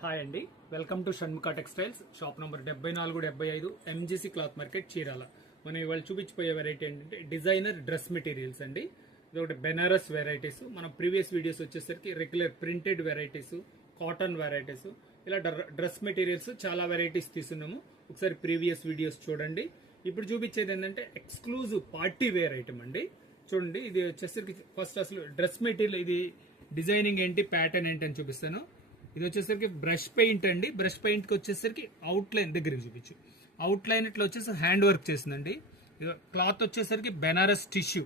Hi అండి, welcome to Shanmukha textiles. Shop number 74-75 MGC cloth market Chirala. మనం ఇవాళ చూపించిపోయే వెరైటీ ఏంటంటే డిజైనర్ డ్రెస్ మెటీరియల్స్ అండి. ఇది ఒకటి బెనారస్ వెరైటీస్. మనం ప్రీవియస్ వీడియోస్ వచ్చేసరికి regular printed varieties, cotton varieties, ఇలా డ్రెస్ మెటీరియల్స్ చాలా వెరైటీస్ తీసుకున్నాము. ఒకసారి ప్రీవియస్ వీడియోస్ చూడండి. ఇప్పుడు చూపించేది ఏంటంటే ఎక్స్క్లూజివ్ పార్టీ వేర్ ఐటమ్ అండి. చూడండి, ఇది వచ్చేసరికి ఫస్ట్ అసలు డ్రెస్ మెటీరియల్, ఇది డిజైనింగ్ ఏంటి, ప్యాటర్న్ ఏంటి అని చూపిస్తాను. ఇది వచ్చేసరికి బ్రష్ పెయింట్ అండి. బ్రష్ పెయింట్ కి వచ్చేసరికి అవుట్ లైన్ దగ్గరికి చూపించు. అవుట్ లైన్ ఇట్లా వచ్చేసి హ్యాండ్ వర్క్ చేసిందండి. క్లాత్ వచ్చేసరికి బెనారస్ టిష్యూ.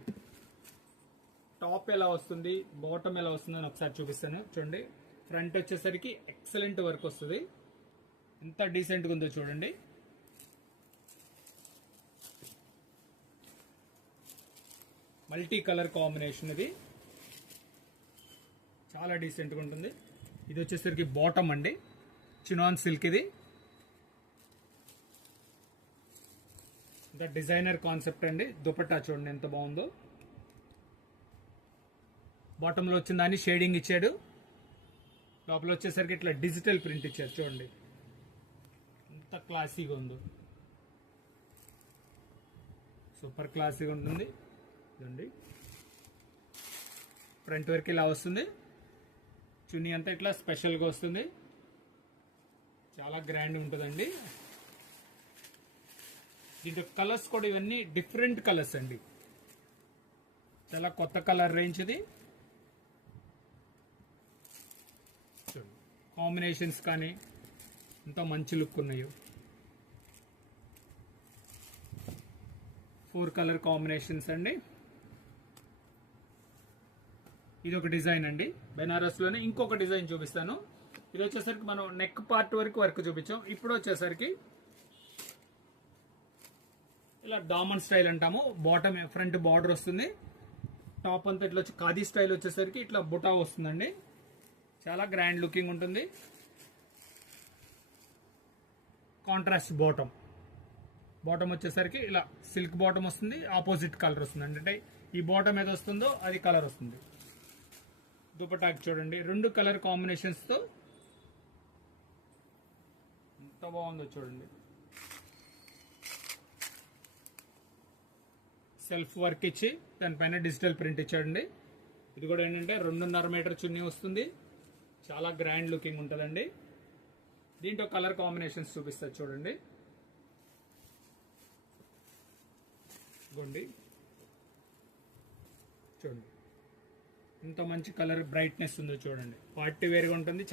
టాప్ ఎలా వస్తుంది, బాటమ్ ఎలా వస్తుంది అని ఒకసారి చూపిస్తాను. చూడండి, ఫ్రంట్ వచ్చేసరికి ఎక్సలెంట్ వర్క్ వస్తుంది. ఎంత డీసెంట్ గా ఉందో చూడండి. మల్టీ కలర్ కాంబినేషన్, ఇది చాలా డీసెంట్ గా ఉంటుంది. ఇది వచ్చేసరికి బాటమ్ అండి, చినాన్ సిల్క్. ఇది డిజైనర్ కాన్సెప్ట్ అండి. దుపట్టా చూడండి ఎంత బాగుందో. బాటమ్ లో వచ్చిన దాన్ని షేడింగ్ ఇచ్చాడు. లోపల వచ్చేసరికి ఇట్లా డిజిటల్ ప్రింట్ ఇచ్చారు. చూడండి ఎంత క్లాసీగా ఉందో, సూపర్ క్లాసీగా ఉంటుంది. చూడండి, ఫ్రంట్ వరకు ఇలా వస్తుంది. చున్నీ అంతా ఇట్లా స్పెషల్గా వస్తుంది. చాలా గ్రాండ్ ఉంటుందండి. దీంట్లో కలర్స్ కూడా ఇవన్నీ డిఫరెంట్ కలర్స్ అండి. చాలా కొత్త కలర్ రేంజ్ ఇది. చూడండి, కాంబినేషన్స్ కానీ ఎంతో మంచి లుక్ ఉన్నాయి. 4 కలర్ కాంబినేషన్స్ అండి. ఇది ఒక డిజైన్ అండి. బెనారస్ లోనే ఇంకొక డిజైన్ చూపిస్తాను. ఇది వచ్చేసరికి మనం నెక్ పార్ట్ వరకు వర్క్ చూపించాం. ఇప్పుడు వచ్చేసరికి ఇలా డామన్ స్టైల్ అంటాము. బాటమ్ ఫ్రంట్ బార్డర్ వస్తుంది. టాప్ అంతా ఇట్లా వచ్చి ఖాదీ స్టైల్ వచ్చేసరికి ఇట్లా బుటా వస్తుందండి. చాలా గ్రాండ్ లుకింగ్ ఉంటుంది. Contrast bottom. బాటమ్ వచ్చేసరికి ఇలా సిల్క్ బాటమ్ వస్తుంది. ఆపోజిట్ కలర్ వస్తుంది. అంటే ఈ బాటమ్ ఏది వస్తుందో అది కలర్ వస్తుంది. దుపటాకి చూడండి, 2 కలర్ కాంబినేషన్స్ తో ఎంత బాగుందో చూడండి. సెల్ఫ్ వర్క్ ఇచ్చి దానిపైన డిజిటల్ ప్రింట్ ఇచ్చాడండి. ఇది కూడా ఏంటంటే 2.5 మీటర్ చున్నీ వస్తుంది. చాలా గ్రాండ్ లుకింగ్ ఉంటుందండి. దీంట్లో కలర్ కాంబినేషన్స్ చూపిస్తారు చూడండి. చూడండి ఎంత మంచి కలర్ బ్రైట్నెస్ ఉందో చూడండి. పార్టీ వేర్ గా ఉంటుంది.